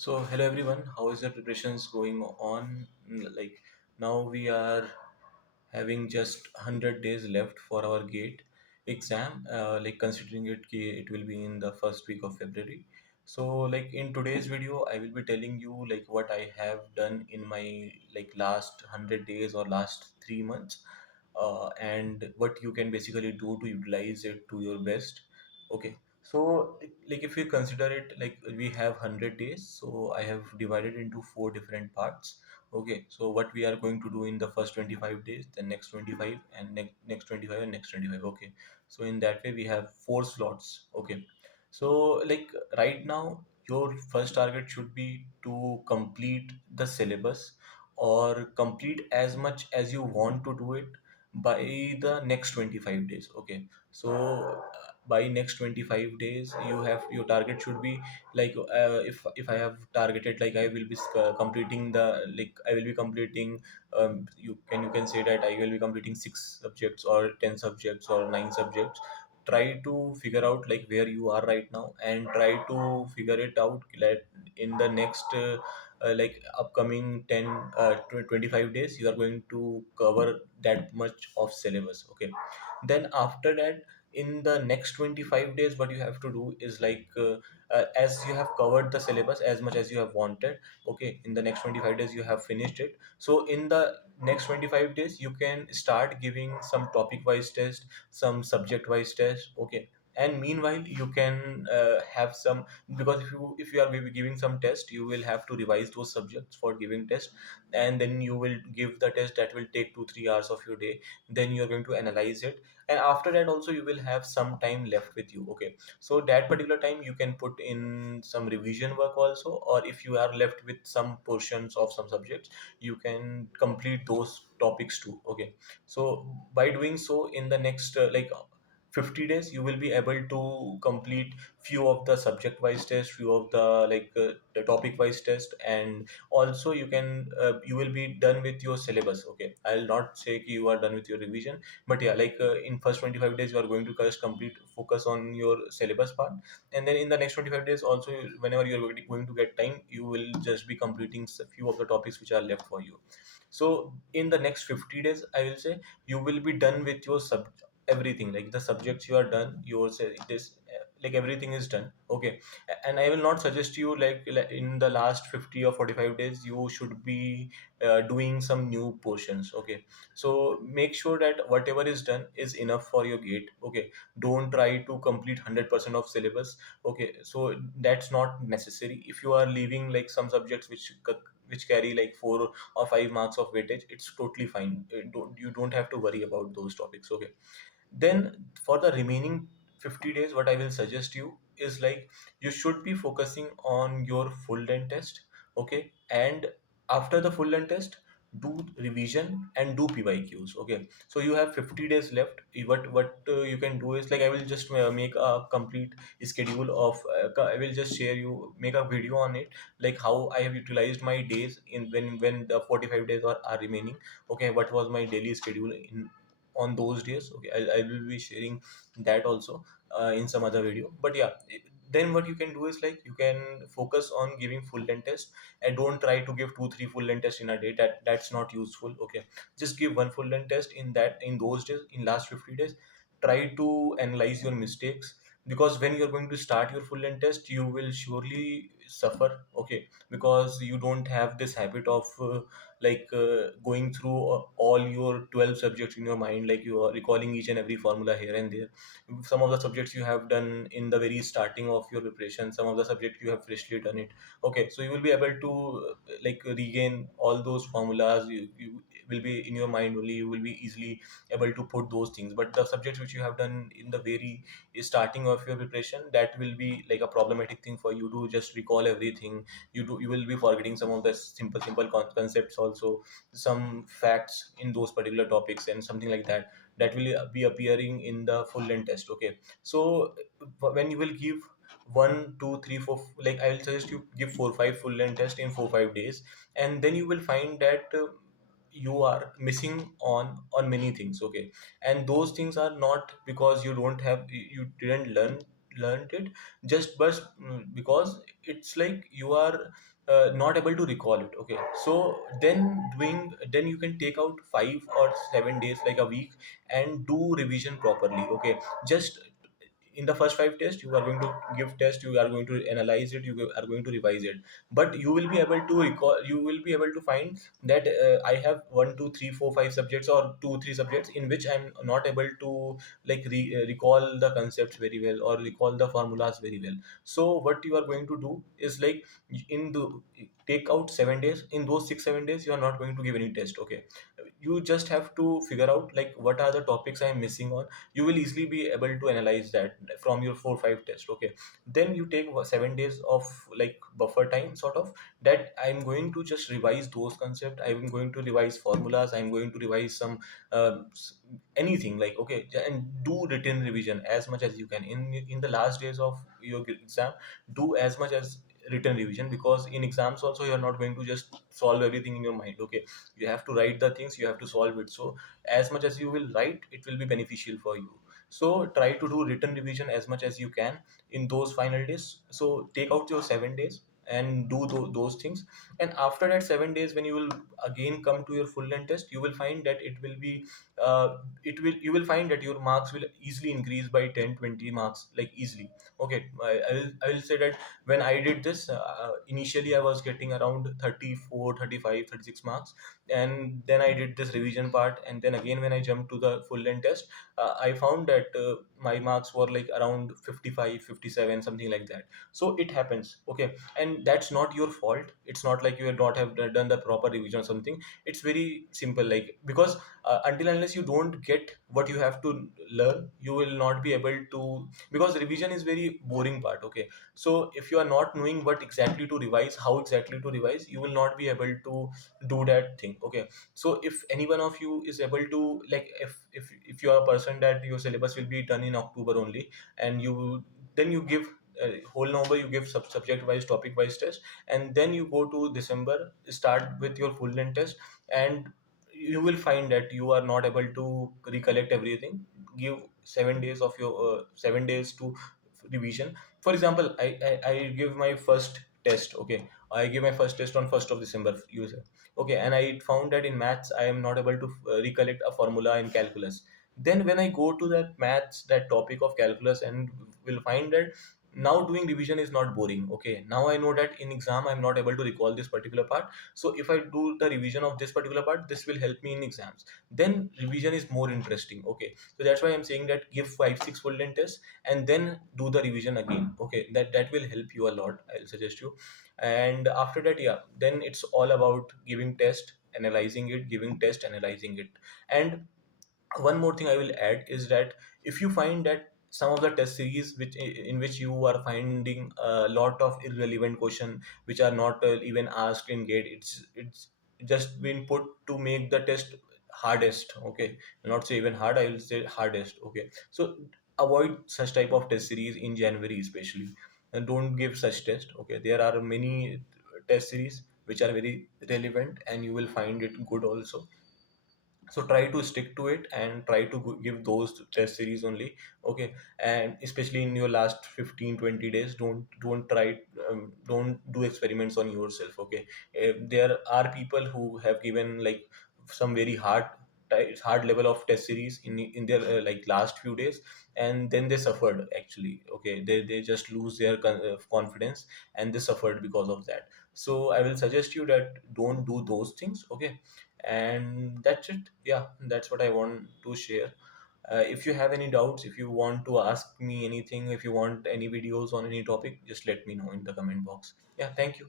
So, hello everyone. How is the preparations going on? Like now we are having just 100 days left for our gate exam. Like considering it will be in the first week of February. So, like in today's video, I will be telling you like what I have done in my like last 100 days or last 3 months, and what you can basically do to utilize it to your best. Okay, so like if you consider it, like we have 100 days, so I have divided into four different parts. Okay, so what we are going to do in the first 25 days, the next 25, and next 25 and next 25. Okay, so in that way we have four slots. Okay, so like right now your first target should be to complete the syllabus or complete as much as you want to do it by the next 25 days. Okay, so by next 25 days you have your target should be like if I have targeted, like I will be completing the, like I will be completing, you can say that I will be completing 6 subjects or 10 subjects or 9 subjects. Try to figure out like where you are right now and try to figure it out that in the next like upcoming 10 25 days you are going to cover that much of syllabus. Okay, then after that, in the next 25 days what you have to do is like as you have covered the syllabus as much as you have wanted. Okay, in the next 25 days you have finished it, so in the next 25 days you can start giving some topic wise test, some subject wise test. Okay, and meanwhile you can have some, because if you are giving some test, you will have to revise those subjects for giving test, and then you will give the test that will take 2 3 hours of your day. Then you are going to analyze it, and after that also you will have some time left with you. Okay, so that particular time you can put in some revision work also, or if you are left with some portions of some subjects, you can complete those topics too. Okay, so by doing so, in the next 50 days you will be able to complete few of the subject wise test, few of the the topic wise test, and also you will be done with your syllabus. Okay, I'll not say ki you are done with your revision, but yeah, in first 25 days you are going to just complete focus on your syllabus part, and then in the next 25 days also, whenever you're going to get time, you will just be completing few of the topics which are left for you. So in the next 50 days I will say you will be done with your everything, like the subjects you are done, your say this like everything is done. Okay, and I will not suggest you like in the last 50 or 45 days you should be doing some new portions. Okay, so make sure that whatever is done is enough for your gate. Okay, don't try to complete 100% of syllabus. Okay, so that's not necessary. If you are leaving like some subjects which carry like 4 or 5 marks of weightage, it's totally fine. You don't have to worry about those topics. Okay, then for the remaining 50 days what I will suggest you is like you should be focusing on your full length test. Okay, and after the full length test, do revision and do pyqs. Okay, so you have 50 days left. What you can do is like I will just make a complete schedule of I will just share you, make a video on it, like how I have utilized my days in when the 45 days are remaining. Okay, what was my daily schedule in on those days. Okay, I will be sharing that also in some other video, but yeah, then what you can do is like you can focus on giving full length test, and don't try to give 2 3 full length tests in a day. That's not useful. Okay, just give one full length test in those days. In last 50 days, try to analyze your mistakes, because when you're going to start your full length test you will surely suffer. Okay, because you don't have this habit of going through all your 12 subjects in your mind, like you are recalling each and every formula here and there. Some of the subjects you have done in the very starting of your preparation, some of the subjects you have freshly done it. Okay, so you will be able to regain all those formulas. You will be in your mind only, you will be easily able to put those things, but the subjects which you have done in the very starting of your preparation, that will be like a problematic thing for you to just recall everything. You will be forgetting some of the simple concepts also, some facts in those particular topics and something like that, that will be appearing in the full length test. Okay, so when you will give 1 2 3 4, like I will suggest you give 4 5 full length test in 4 5 days, and then you will find that you are missing on many things. Okay, and those things are not because you don't have, you didn't learn learned it just but because it's like you are not able to recall it. Okay, so then you can take out 5 or 7 days, like a week, and do revision properly. Okay, just in the first 5 tests you are going to give test, you are going to analyze it, are going to revise it, but you will be able to recall, you will be able to find that I have 1 2 3 4 5 subjects, or 2 3 subjects in which I'm not able to like recall the concepts very well, or recall the formulas very well. So what you are going to do is like, in the take out 7 days, in those 6 7 days you are not going to give any test. Okay, you just have to figure out like what are the topics I'm missing on. You will easily be able to analyze that from your 4 5 test. Okay, then you take 7 days of like buffer time sort of, that I'm going to just revise those concepts, I'm going to revise formulas, I'm going to revise some anything like. Okay, and do written revision as much as you can in the last days of your exam. Do as much as written revision, because in exams also you're not going to just solve everything in your mind. Okay, you have to write the things, you have to solve it. So as much as you will write, it will be beneficial for you. So try to do written revision as much as you can in those final days. So take out your 7 days and do those things. And after that 7 days, when you will again come to your full length test, you will find that it will be it will you will find that your marks will easily increase by 10 20 marks, like easily. Okay, I will say that when I did this, initially I was getting around 34 35 36 marks, and then I did this revision part, and then again when I jumped to the full length test, I found that my marks were like around 55 57, something like that. So it happens. Okay, and that's not your fault. It's not like you have not have done the proper revision or something. It's very simple, like, because until unless you don't get what you have to learn, you will not be able to, because revision is very boring part. Okay, so if you are not knowing what exactly to revise, how exactly to revise, you will not be able to do that thing. Okay, so if any one of you is able to, like, if you are a person that your syllabus will be done in October only, and you then you give whole November you give subject wise, topic wise test, and then you go to December, start with your full length test, and you will find that you are not able to recollect everything. Give 7 days of your 7 days to revision. For example, I give my first test. Okay, I give my first test on 1st of December, user. Okay, and I found that in maths I am not able to recollect a formula in calculus. Then when I go to that maths, that topic of calculus, and will find that now doing revision is not boring. Okay, now I know that in exam I'm not able to recall this particular part. So if I do the revision of this particular part, this will help me in exams. Then revision is more interesting. Okay, so that's why I'm saying that give 5 6 full length tests, and then do the revision again. Okay, that will help you a lot, I'll suggest you. And after that, yeah, then it's all about giving test, analyzing it, giving test, analyzing it. And one more thing I will add is that if you find that some of the test series which in which you are finding a lot of irrelevant question which are not even asked in gate, it's just been put to make the test hardest. Okay, I'll not say even hard, I will say hardest. Okay, so avoid such type of test series in January especially, and don't give such test. Okay, there are many test series which are very relevant, and you will find it good also. So try to stick to it and try to give those test series only. Okay, and especially in your last 15 20 days, don't try don't do experiments on yourself. Okay, there are people who have given like some very hard level of test series in their like last few days, and then they suffered actually. Okay, they just lose their confidence, and they suffered because of that. So I will suggest you that don't do those things. Okay, and that's it. Yeah, that's what I want to share. If you have any doubts, if you want to ask me anything, if you want any videos on any topic, just let me know in the comment box. Yeah, thank you.